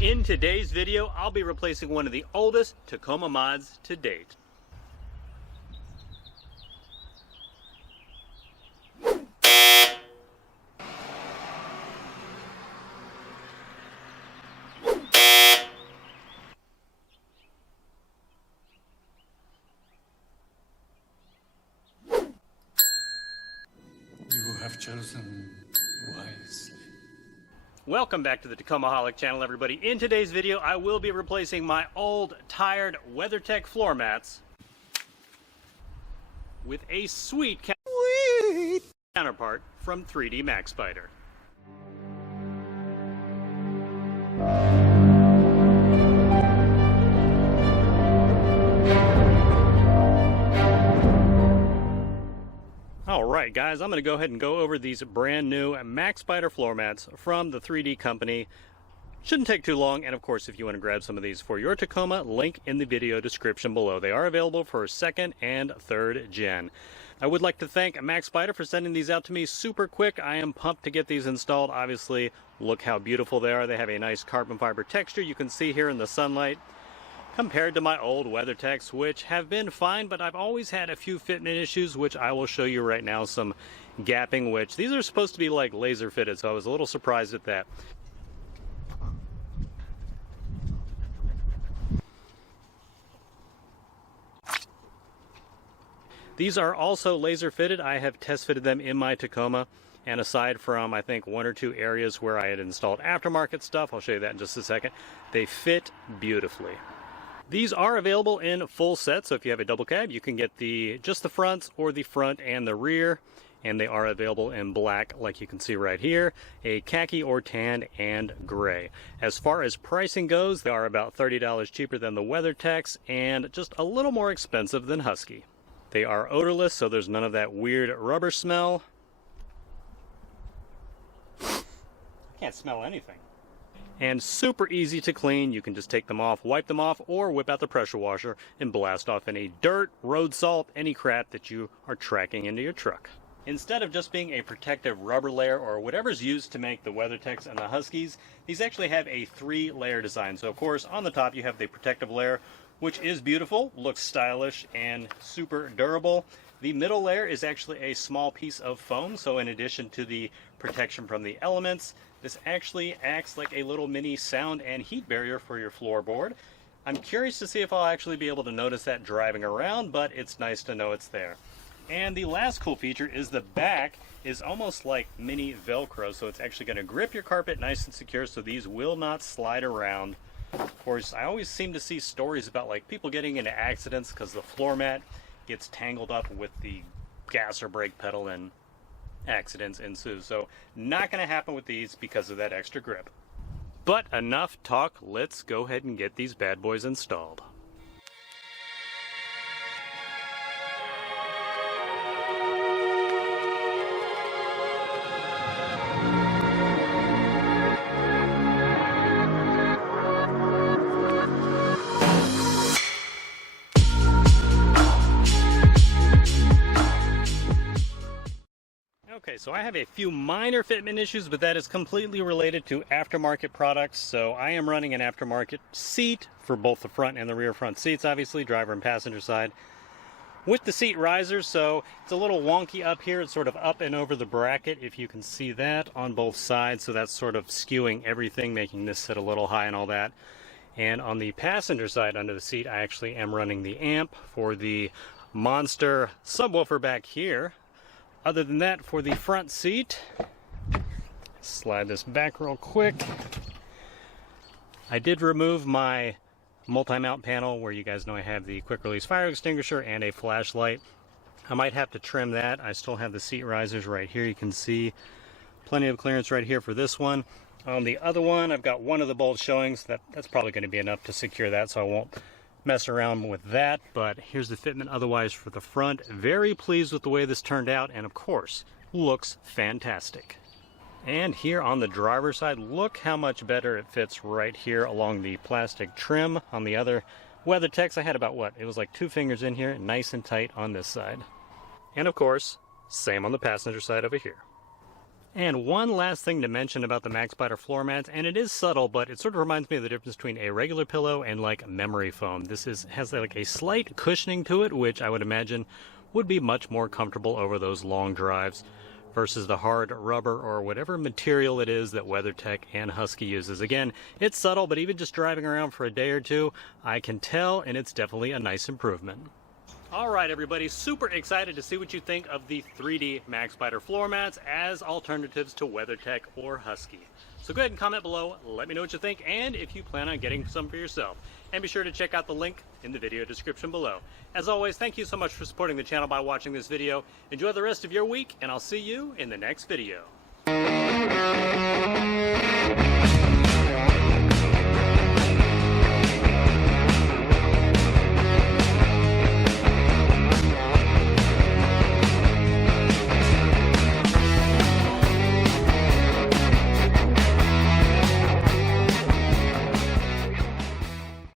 In today's video, I'll be replacing one of the oldest Tacoma mods to date. You have chosen wisely. Welcome back to the Tacomaholic channel, everybody. In today's video, I will be replacing my old, tired Weathertech floor mats with a sweet counterpart from 3D Maxpider. Alright guys, I'm going to go ahead and go over these brand new Maxpider floor mats from the 3D company. Shouldn't take too long, and of course if you want to grab some of these for your Tacoma, link in the video description below. They are available for 2nd and 3rd gen. I would like to thank Maxpider for sending these out to me super quick. I am pumped to get these installed. Obviously, look how beautiful they are. They have a nice carbon fiber texture you can see here in the sunlight, compared to my old Weathertechs, which have been fine, but I've always had a few fitment issues, which I will show you right now. Some gapping, which these are supposed to be like laser fitted, so I was a little surprised at that. These are also laser fitted. I have test fitted them in my Tacoma, and aside from I think 1 or 2 areas where I had installed aftermarket stuff, I'll show you that in just a second, they fit beautifully. These are available in full sets, so if you have a double cab, you can get just the fronts or the front and the rear, and they are available in black, like you can see right here, a khaki or tan, and gray. As far as pricing goes, they are about $30 cheaper than the Weathertechs and just a little more expensive than Husky. They are odorless, so there's none of that weird rubber smell. I can't smell anything. And super easy to clean. You can just take them off, wipe them off, or whip out the pressure washer and blast off any dirt, road salt, any crap that you are tracking into your truck. Instead of just being a protective rubber layer or whatever's used to make the Weathertechs and the Huskies, these actually have a 3-layer design. So of course on the top you have the protective layer, which is beautiful, looks stylish and super durable. The middle layer is actually a small piece of foam, so in addition to the protection from the elements, this actually acts like a little mini sound and heat barrier for your floorboard. I'm curious to see if I'll actually be able to notice that driving around, but it's nice to know it's there. And the last cool feature is the back is almost like mini Velcro, so it's actually going to grip your carpet nice and secure, so these will not slide around. Of course, I always seem to see stories about like people getting into accidents because the floor mat gets tangled up with the gas or brake pedal and accidents ensue. So not going to happen with these because of that extra grip. But enough talk, let's go ahead and get these bad boys installed. Okay, so I have a few minor fitment issues, but that is completely related to aftermarket products. So I am running an aftermarket seat for both the front and the rear front seats, obviously, driver and passenger side, with the seat risers. So it's a little wonky up here. It's sort of up and over the bracket, if you can see that, on both sides. So that's sort of skewing everything, making this sit a little high and all that. And on the passenger side under the seat, I actually am running the amp for the monster subwoofer back here. Other than that, for the front seat, slide this back real quick. I did remove my multi-mount panel where you guys know I have the quick release fire extinguisher and a flashlight. I might have to trim that. I still have the seat risers right here. You can see plenty of clearance right here for this one. On the other one, I've got one of the bolts showing, so that's probably going to be enough to secure that, so I won't mess around with that. But here's the fitment otherwise for the front. Very pleased with the way this turned out, and of course looks fantastic. And here on the driver's side, look how much better it fits right here along the plastic trim. On the other Weathertechs, I had about it was like 2 fingers in here, nice and tight on this side. And of course, same on the passenger side over here. And one last thing to mention about the Maxpider floor mats, and it is subtle, but it sort of reminds me of the difference between a regular pillow and like memory foam. This has like a slight cushioning to it, which I would imagine would be much more comfortable over those long drives versus the hard rubber or whatever material it is that WeatherTech and Husky uses. Again, it's subtle, but even just driving around for a day or two, I can tell, and it's definitely a nice improvement. All right, everybody, super excited to see what you think of the 3D Maxpider floor mats as alternatives to WeatherTech or Husky. So go ahead and comment below, let me know what you think, and if you plan on getting some for yourself. And be sure to check out the link in the video description below. As always, thank you so much for supporting the channel by watching this video. Enjoy the rest of your week, and I'll see you in the next video.